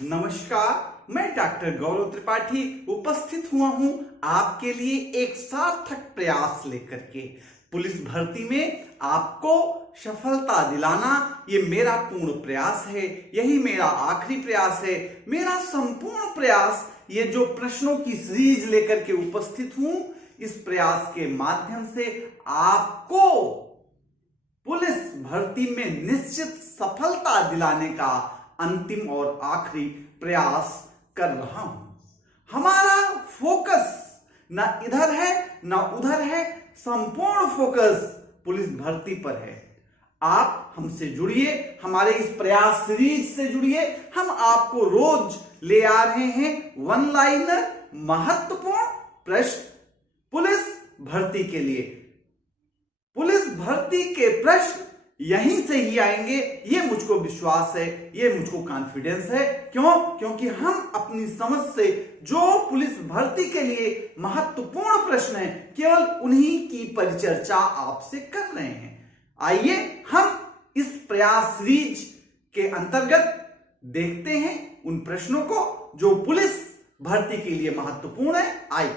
नमस्कार, मैं डॉक्टर गौरव त्रिपाठी उपस्थित हुआ हूं आपके लिए एक सार्थक प्रयास लेकर के। पुलिस भर्ती में आपको सफलता दिलाना ये मेरा पूर्ण प्रयास है। यही मेरा आखिरी प्रयास है। मेरा संपूर्ण प्रयास ये जो प्रश्नों की सीरीज लेकर के उपस्थित हूं, इस प्रयास के माध्यम से आपको पुलिस भर्ती में निश्चित सफलता दिलाने का अंतिम और आखिरी प्रयास कर रहा हूं। हमारा फोकस ना इधर है ना उधर है, संपूर्ण फोकस पुलिस भर्ती पर है। आप हमसे जुड़िए, हमारे इस प्रयास सीरीज से जुड़िए। हम आपको रोज ले आ रहे हैं वन लाइनर महत्वपूर्ण प्रश्न पुलिस भर्ती के लिए। पुलिस भर्ती के प्रश्न यहीं से ही आएंगे, ये मुझको विश्वास है, ये मुझको कॉन्फिडेंस है। क्यों? क्योंकि हम अपनी समझ से जो पुलिस भर्ती के लिए महत्वपूर्ण प्रश्न है, केवल उन्हीं की परिचर्चा आपसे कर रहे हैं। आइए हम इस प्रयास सीरीज के अंतर्गत देखते हैं उन प्रश्नों को जो पुलिस भर्ती के लिए महत्वपूर्ण है। आइए,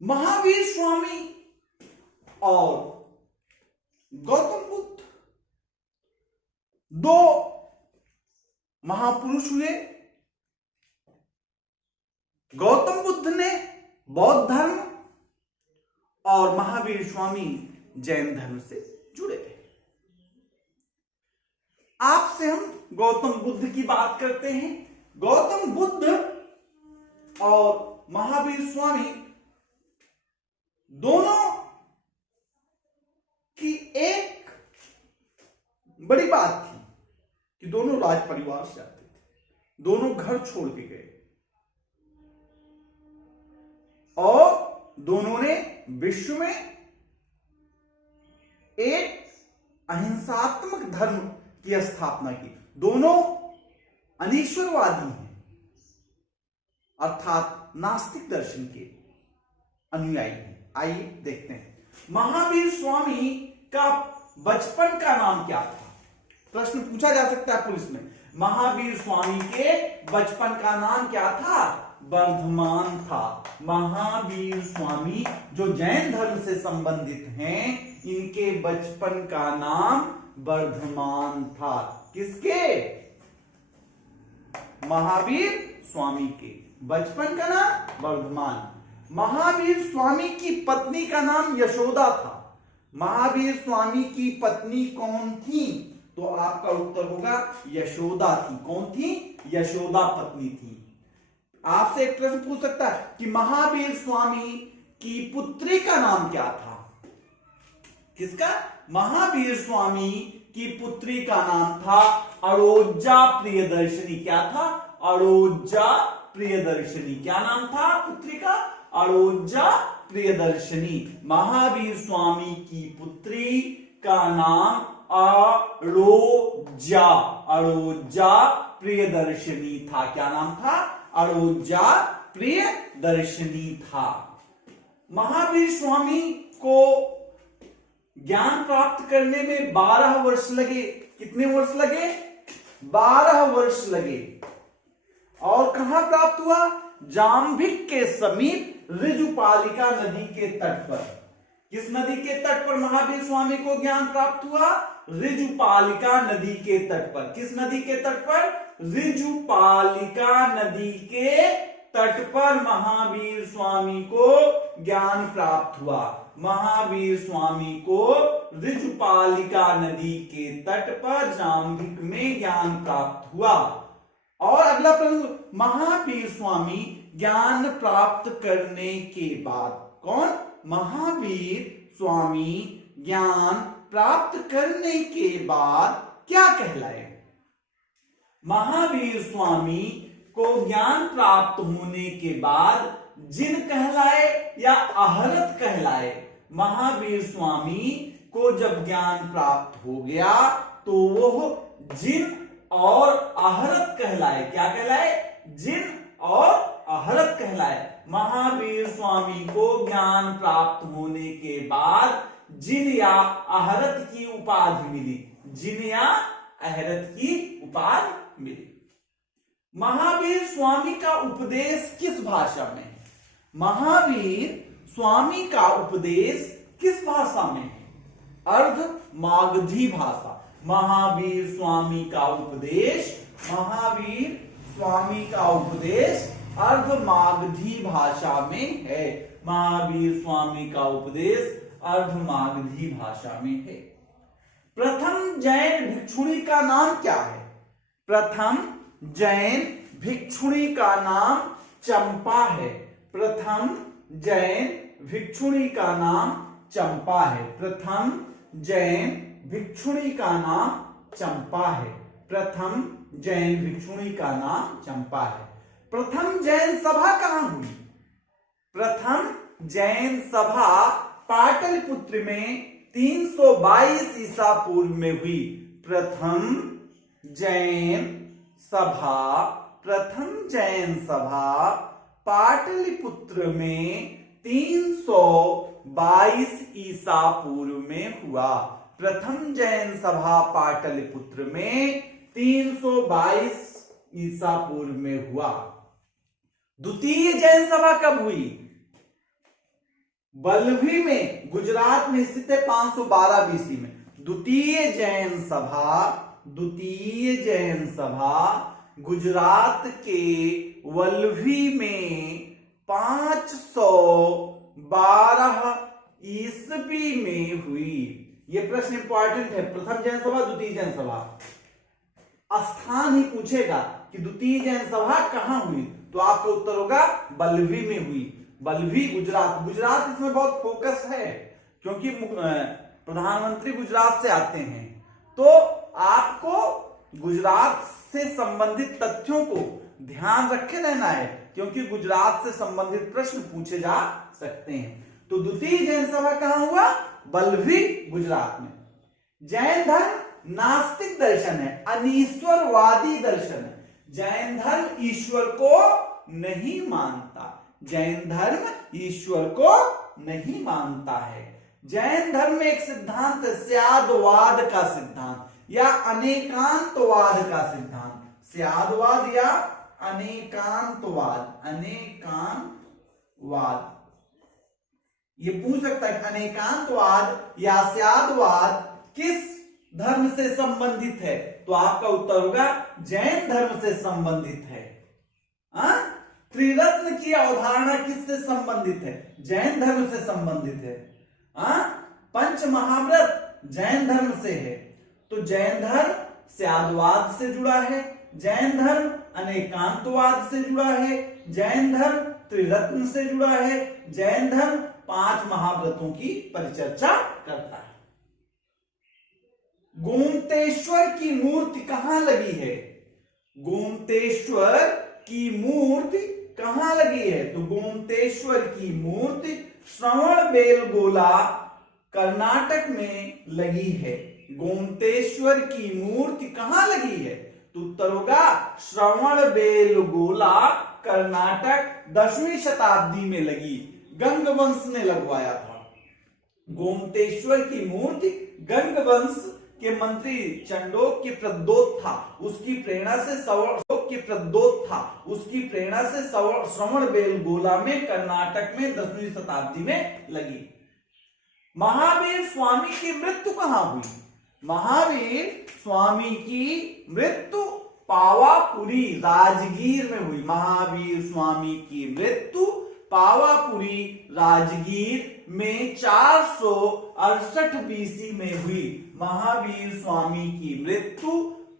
महावीर स्वामी और गौतम बुद्ध दो महापुरुष हुए। गौतम बुद्ध ने बौद्ध धर्म और महावीर स्वामी जैन धर्म से जुड़े थे। आपसे हम गौतम बुद्ध की बात करते हैं। गौतम बुद्ध और महावीर स्वामी दोनों की एक बड़ी बात थी कि दोनों राज परिवार से आते थे, दोनों घर छोड़ के गए और दोनों ने विश्व में एक अहिंसात्मक धर्म की स्थापना की। दोनों अनीश्वरवादी हैं, अर्थात नास्तिक दर्शन के अनुयायी हैं। आइए देखते हैं, महावीर स्वामी का बचपन का नाम क्या था? प्रश्न पूछा जा सकता है पुलिस में। महावीर स्वामी के बचपन का नाम क्या था? वर्धमान था। महावीर स्वामी जो जैन धर्म से संबंधित हैं, इनके बचपन का नाम वर्धमान था। किसके? महावीर स्वामी के बचपन का नाम वर्धमान। महावीर स्वामी की पत्नी का नाम यशोदा था। महावीर स्वामी की पत्नी कौन थी? तो आपका उत्तर होगा यशोदा थी। कौन थी? यशोदा पत्नी थी। आपसे एक प्रश्न पूछ सकता है कि महावीर स्वामी की पुत्री का नाम क्या था? किसका? महावीर स्वामी की पुत्री का नाम था अड़ोजा प्रियदर्शनी। क्या था? अड़ोजा प्रियदर्शनी। क्या नाम था पुत्री का? अड़ोजा प्रियदर्शनी। महावीर स्वामी की पुत्री का नाम अड़ोजा प्रियदर्शनी था। क्या नाम था? अड़ोजा प्रियदर्शनी था। महावीर स्वामी को ज्ञान प्राप्त करने में 12 वर्ष लगे। कितने वर्ष लगे? 12 वर्ष लगे। और कहां प्राप्त हुआ? जाम्भिक के समीप ऋजुपालिका नदी के तट पर। किस नदी के तट पर महावीर स्वामी को ज्ञान प्राप्त हुआ? ऋजुपालिका नदी के तट पर। किस नदी के तट पर? ऋजुपालिका नदी के तट पर महावीर स्वामी को ज्ञान प्राप्त हुआ। महावीर स्वामी को ऋजुपालिका नदी के तट पर जाम्भिक में ज्ञान प्राप्त हुआ। और अगला प्रश्न, महावीर स्वामी ज्ञान प्राप्त करने के बाद, कौन? महावीर स्वामी ज्ञान प्राप्त करने के बाद क्या कहलाए? महावीर स्वामी को ज्ञान प्राप्त होने के बाद जिन कहलाए या अहरत कहलाए? महावीर स्वामी को जब ज्ञान प्राप्त हो गया तो वो जिन और अहरत कहलाए। क्या कहलाए? जिन और अहरत कहलाए। महावीर स्वामी को ज्ञान प्राप्त होने के बाद जिन या अहरत की उपाधि मिली। जिन या अहरत की उपाधि मिली। महावीर स्वामी का उपदेश किस भाषा में है? महावीर स्वामी का उपदेश किस भाषा में है? अर्ध मागधी भाषा। महावीर स्वामी का उपदेश, महावीर स्वामी का उपदेश अर्ध मागधी भाषा में है। महावीर स्वामी का उपदेश अर्ध मागधी भाषा में है। प्रथम जैन भिक्षुणी का नाम क्या है? प्रथम जैन भिक्षुणी का नाम चंपा है। प्रथम जैन भिक्षुणी का नाम चंपा है। प्रथम जैन भिक्षुणी का नाम चंपा है। प्रथम जैन भिक्षुणी का नाम चंपा है। प्रथम जैन सभा कहां हुई? प्रथम जैन सभा पाटलिपुत्र में 322 ईसा पूर्व में हुई। प्रथम जैन सभा, प्रथम जैन सभा पाटलिपुत्र में 322 ईसा पूर्व में हुआ। प्रथम जैन सभा पाटलिपुत्र में 322 ईसा पूर्व में हुआ। द्वितीय जैन सभा कब हुई? बल्लभी में, गुजरात में स्थित है, 512 बीसी में। द्वितीय जैन सभा, द्वितीय जैन सभा गुजरात के वल्लभी में 512 ईस्वी में हुई। यह प्रश्न इंपॉर्टेंट है। प्रथम जैन सभा, द्वितीय जैन सभा, स्थान ही पूछेगा कि द्वितीय जैन सभा कहां हुई, तो आपका उत्तर होगा बल्लभी में हुई। बल्लभी गुजरात, गुजरात इसमें बहुत फोकस है क्योंकि प्रधानमंत्री गुजरात से आते हैं, तो आपको गुजरात से संबंधित तथ्यों को ध्यान रखे रहना है क्योंकि गुजरात से संबंधित प्रश्न पूछे जा सकते हैं। तो द्वितीय जैन सभा कहां हुआ? बल्लभी, गुजरात में। जैन धर्म नास्तिक दर्शन है, अनीश्वरवादी दर्शन है। जैन धर्म ईश्वर को नहीं मानता। जैन धर्म ईश्वर को नहीं मानता है। जैन धर्म में एक सिद्धांत है, स्यादवाद का सिद्धांत या अनेकांतवाद का सिद्धांत। स्यादवाद या अनेकांतवाद, अनेकांतवाद, ये पूछ सकता है अनेकांतवाद या स्यादवाद किस धर्म से संबंधित है, तो आपका उत्तर होगा जैन धर्म से संबंधित है। त्रिरत्न की अवधारणा किससे संबंधित है? जैन धर्म से संबंधित है। पंच महाव्रत जैन धर्म से है, तो जैन धर्म स्यादवाद से जुड़ा है, जैन धर्म अनेकांतवाद से जुड़ा है, जैन धर्म त्रिरत्न से जुड़ा है, जैन धर्म 5 महाव्रतों की परिचर्चा करता है। गोमतेश्वर की मूर्ति कहां लगी है? गोमतेश्वर की मूर्ति कहां लगी है? तो गोमतेश्वर की मूर्ति श्रवणबेलगोला कर्नाटक में लगी है। गोमतेश्वर की मूर्ति कहां लगी है? तो उत्तर होगा श्रवणबेलगोला कर्नाटक, 10वीं शताब्दी में लगी, गंग वंश ने लगवाया था। गोमतेश्वर की मूर्ति गंग वंश के मंत्री चंडोक्य प्रद्योत था, उसकी प्रेरणा से श्रवणबेलगोला में कर्नाटक में 10वीं शताब्दी में लगी। महावीर स्वामी की मृत्यु कहां हुई? महावीर स्वामी की मृत्यु पावापुरी, राजगीर में हुई। महावीर स्वामी की मृत्यु पावापुरी, राजगीर में 468 बीसी में हुई। महावीर स्वामी की मृत्यु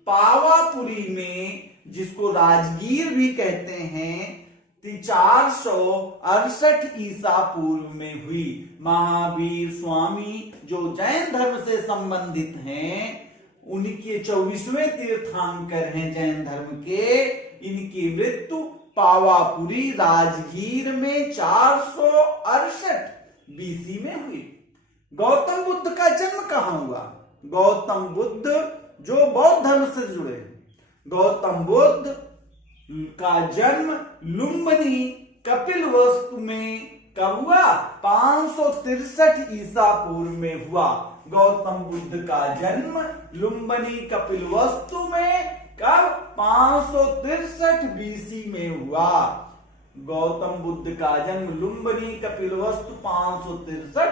पावापुरी में, जिसको राजगीर भी कहते हैं, 468 ईसा पूर्व में हुई। महावीर स्वामी जो जैन धर्म से संबंधित हैं, उनके 24वें तीर्थंकर हैं जैन धर्म के। इनकी मृत्यु पावापुरी, राजगीर में 468 बीसी में हुई। गौतम बुद्ध का जन्म कहां हुआ? गौतम बुद्ध जो बौद्ध धर्म से जुड़े, गौतम बुद्ध का जन्म लुम्बिनी कपिलवस्तु में कब हुआ? 563 ईसा पूर्व में हुआ। गौतम बुद्ध का जन्म लुम्बिनी कपिलवस्तु में कब 563 बीसी में हुआ। गौतम बुद्ध का जन्म लुम्बिनी कपिलवस्तु 563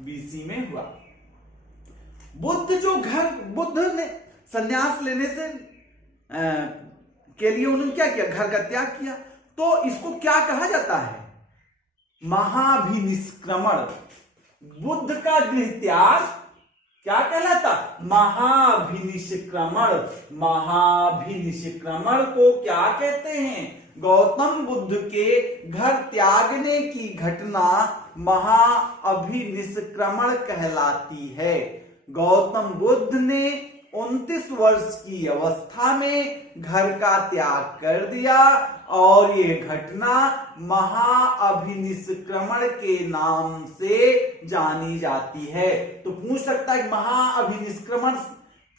बीसी में हुआ। बुद्ध ने संन्यास लेने से के लिए उन्होंने क्या किया, घर का त्याग किया। तो इसको क्या कहा जाता है, महाभिनिष्क्रमण। बुद्ध का गृह त्याग क्या कहलाता, महाभिनिष्क्रमण। महाभिनिष्क्रमण को क्या कहते हैं, गौतम बुद्ध के घर त्यागने की घटना महाअभिनिष्क्रमण कहलाती है। गौतम बुद्ध ने 29 वर्ष की अवस्था में घर का त्याग कर दिया और ये घटना महाअभिनिष्क्रमण के नाम से जानी जाती है। तो पूछ सकता है महाअभिनिष्क्रमण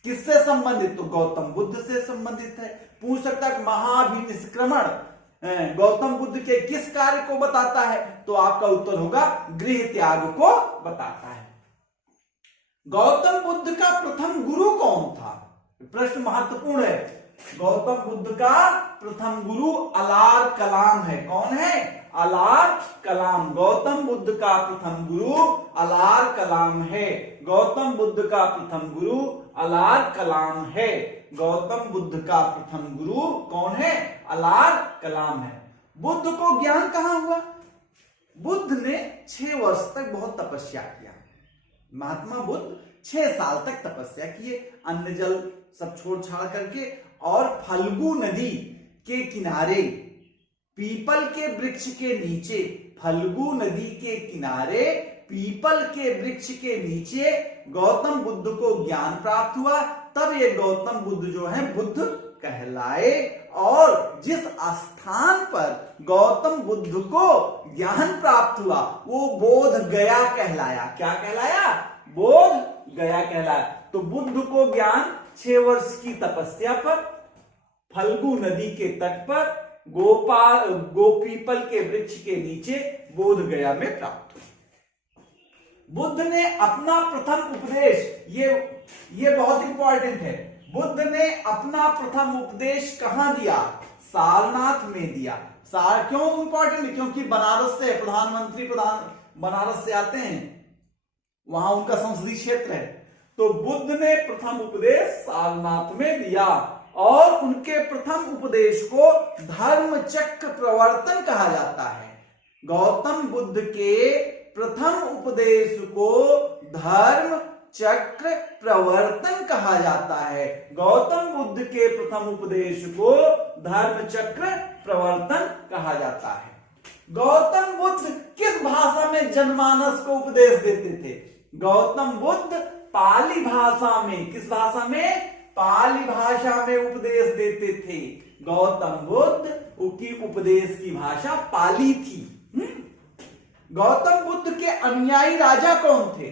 किससे संबंधित, तो गौतम बुद्ध से संबंधित है। पूछ सकता है महाअभिनिष्क्रमण गौतम बुद्ध के किस कार्य को बताता है, तो आपका उत्तर होगा गृह त्याग को बताता है। गौतम बुद्ध का प्रथम गुरु कौन था, प्रश्न महत्वपूर्ण है। गौतम बुद्ध का प्रथम गुरु अलार कलाम है। कौन है, अलार कलाम। गौतम बुद्ध का प्रथम गुरु अलार कलाम है। गौतम बुद्ध का प्रथम गुरु अलार कलाम है। गौतम बुद्ध का प्रथम गुरु कौन है, अलार कलाम है। बुद्ध को ज्ञान कहां हुआ, बुद्ध ने 6 वर्ष तक बहुत तपस्या किया। महात्मा बुद्ध 6 साल तक तपस्या किए, अन्न जल सब छोड़ छाड़ करके, और फल्गु नदी के किनारे पीपल के वृक्ष के नीचे, फल्गु नदी के किनारे पीपल के वृक्ष के नीचे गौतम बुद्ध को ज्ञान प्राप्त हुआ। तब ये गौतम बुद्ध जो है बुद्ध कहलाए। और जिस स्थान पर गौतम बुद्ध को ज्ञान प्राप्त हुआ वो बोध गया कहलाया। क्या कहलाया, बोध गया कहलाया। तो बुद्ध को ज्ञान 6 वर्ष की तपस्या पर फल्गु नदी के तट पर गोपीपल के वृक्ष के नीचे बोध गया में प्राप्त हुआ। बुद्ध ने अपना प्रथम उपदेश, ये बहुत इंपॉर्टेंट है, बुद्ध ने अपना प्रथम उपदेश कहां दिया, सारनाथ में दिया। क्यों इंपॉर्टेंट है, क्योंकि बनारस से प्रधानमंत्री बनारस से आते हैं, वहां उनका संसदीय क्षेत्र है। तो बुद्ध ने प्रथम उपदेश सारनाथ में दिया और उनके प्रथम उपदेश को धर्म चक्र प्रवर्तन कहा जाता है। गौतम बुद्ध के प्रथम उपदेश को धर्म चक्र प्रवर्तन कहा जाता है। गौतम बुद्ध के प्रथम उपदेश को धर्म चक्र प्रवर्तन कहा जाता है। गौतम बुद्ध किस भाषा में जनमानस को उपदेश देते थे, गौतम बुद्ध पाली भाषा में, किस भाषा में, पाली भाषा में उपदेश देते थे। गौतम बुद्ध की उपदेश की भाषा पाली थी। गौतम बुद्ध के अनुयायी राजा कौन थे,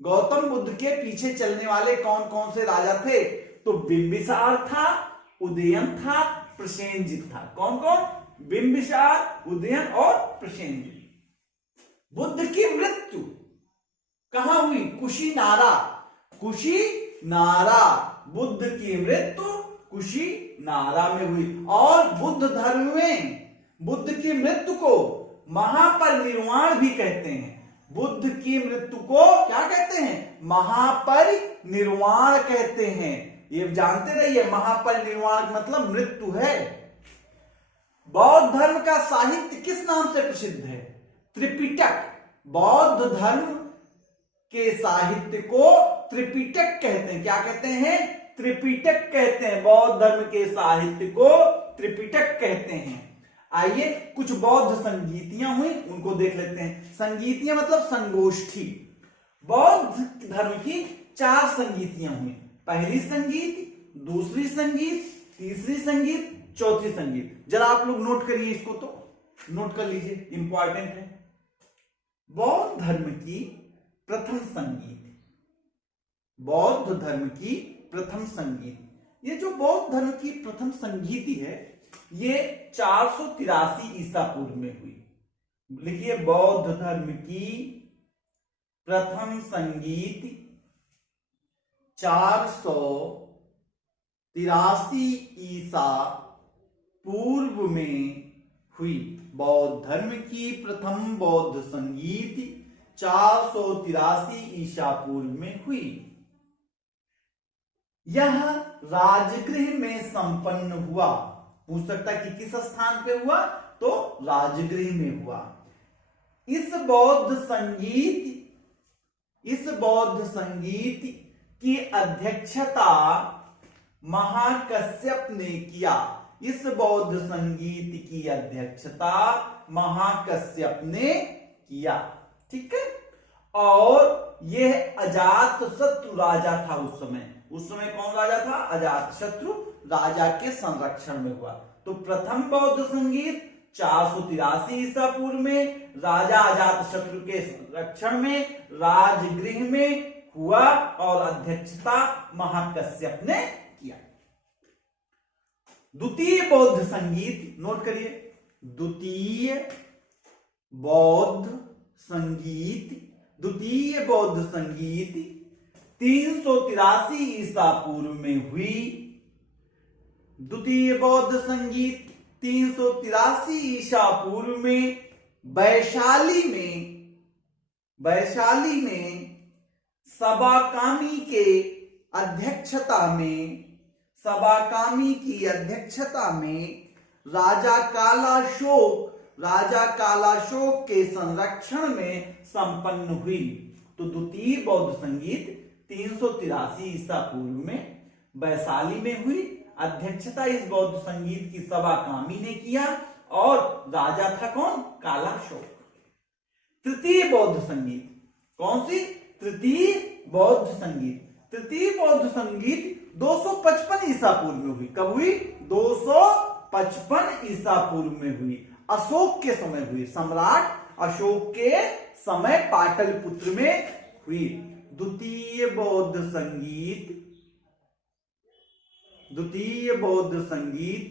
गौतम बुद्ध के पीछे चलने वाले कौन कौन से राजा थे, तो बिंबिसार था, उदयन था, प्रसेनजित था। कौन कौन, बिंबिसार, उदयन और प्रसेनजित। बुद्ध की मृत्यु कहां हुई, कुशीनारा। कुशीनारा, बुद्ध की मृत्यु कुशीनारा में हुई। और बुद्ध धर्म में बुद्ध की मृत्यु को महापरिनिर्वाण भी कहते हैं। बुद्ध की मृत्यु को क्या कहते हैं, महापरिनिर्वाण कहते हैं। ये जानते रहिए, महापरिनिर्वाण मतलब मृत्यु है। बौद्ध धर्म का साहित्य किस नाम से प्रसिद्ध है, त्रिपिटक। बौद्ध धर्म के साहित्य को त्रिपिटक कहते हैं। क्या कहते हैं, त्रिपिटक कहते हैं। बौद्ध धर्म के साहित्य को त्रिपिटक कहते हैं। आइए कुछ बौद्ध संगीतियां हुई उनको देख लेते हैं। संगीतियां मतलब संगोष्ठी। बौद्ध धर्म की 4 संगीतियां हुई, पहली संगीत, दूसरी संगीत, तीसरी संगीत, चौथी संगीत। जरा आप लोग नोट करिए, इसको तो नोट कर लीजिए, इंपॉर्टेंट है। बौद्ध धर्म की प्रथम संगीत, बौद्ध धर्म की प्रथम संगीत। ये जो बौद्ध धर्म की प्रथम संगीति है ये 483 ईसा पूर्व में हुई। लिखिए, बौद्ध धर्म की प्रथम संगीत 483 ईसा पूर्व में हुई। बौद्ध धर्म की प्रथम बौद्ध संगीत 483 ईसा पूर्व में हुई। यह राजगृह में संपन्न हुआ। पूछ सकता कि किस स्थान पे हुआ, तो राजगृह में हुआ। इस बौद्ध संगीत की अध्यक्षता महाकश्यप ने किया। इस बौद्ध संगीत की अध्यक्षता महाकश्यप ने किया। ठीक है। और यह अजातशत्रु राजा था उस समय। उस समय कौन राजा था? अजातशत्रु राजा के संरक्षण में हुआ। तो प्रथम बौद्ध संगीत 483 ईसा पूर्व में राजा अजातशत्रु के संरक्षण में राजगृह में हुआ और अध्यक्षता महाकश्यप ने किया। द्वितीय बौद्ध संगीत, नोट करिए, द्वितीय बौद्ध संगीत 383 ईसा पूर्व में हुई। द्वितीय बौद्ध संगीत 383 ईसा पूर्व में वैशाली में सबाकामी की अध्यक्षता में राजा कालाशोक के संरक्षण में संपन्न हुई। तो द्वितीय बौद्ध संगीत 383 ईसा पूर्व में वैशाली में हुई। अध्यक्षता इस बौद्ध संगीत की सबाकामी ने किया और राजा था कौन? कालाशोक। तृतीय बौद्ध संगीत, कौन सी? तृतीय बौद्ध संगीत 255 ईसा पूर्व में हुई। कब हुई? 255 ईसा पूर्व में हुई। अशोक के समय हुई। सम्राट अशोक के समय पाटलिपुत्र में हुई। द्वितीय बौद्ध संगीत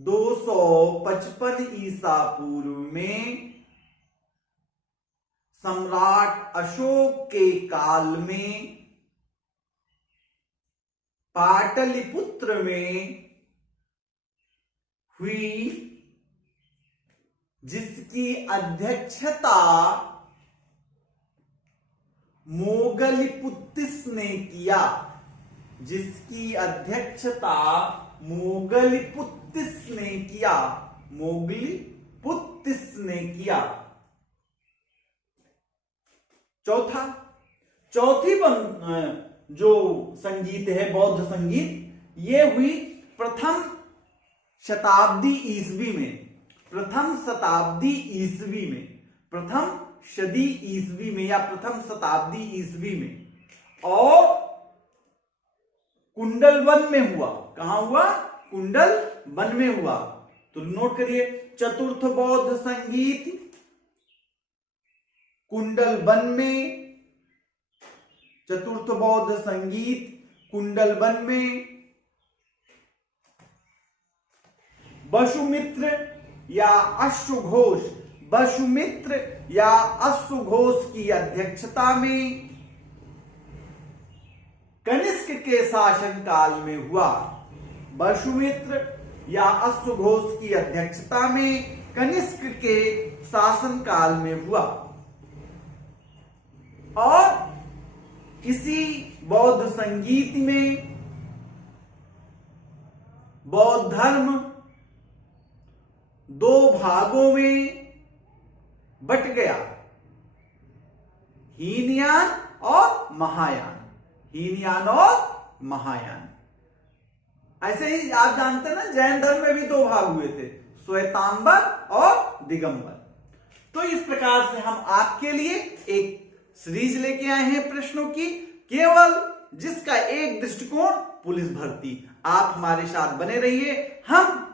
255 ईसा पूर्व में सम्राट अशोक के काल में पाटलिपुत्र में हुई, जिसकी अध्यक्षता मोगलिपुत्तिस ने किया। चौथी जो संगीत है बौद्ध संगीत, ये हुई प्रथम शताब्दी ईस्वी में और कुंडलवन में हुआ। कहां हुआ? कुंडलवन में हुआ। तो नोट करिए, चतुर्थ बौद्ध संगीत कुंडलवन में वसुमित्र या अश्वघोष की अध्यक्षता में कनिष्क के शासन काल में हुआ। वसुमित्र या अश्वघोष की अध्यक्षता में कनिष्क के शासन काल में हुआ। और इसी बौद्ध संगीत में बौद्ध धर्म दो भागों में बट गया, हीनयान और महायान। ऐसे ही आप जानते हैं ना, जैन धर्म में भी दो भाग हुए थे, श्वेतांबर और दिगंबर। तो इस प्रकार से हम आपके लिए एक सीरीज लेके आए हैं प्रश्नों की, केवल जिसका एक दृष्टिकोण पुलिस भर्ती। आप हमारे साथ बने रहिए, हम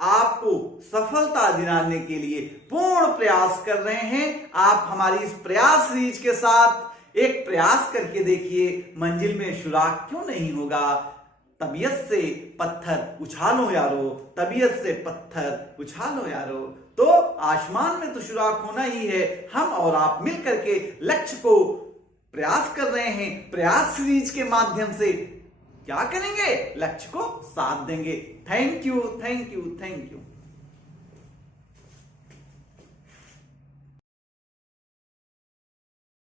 आपको सफलता दिलाने के लिए पूर्ण प्रयास कर रहे हैं। आप हमारी इस प्रयास सीरीज के साथ एक प्रयास करके देखिए, मंजिल में सुराग क्यों नहीं होगा। तबीयत से पत्थर उछालो यारो, तो आसमान में तो सुराग होना ही है। हम और आप मिलकर के लक्ष्य को प्रयास कर रहे हैं, प्रयास सीरीज के माध्यम से क्या करेंगे, लक्ष्य को साध देंगे। Thank you, thank you, thank you.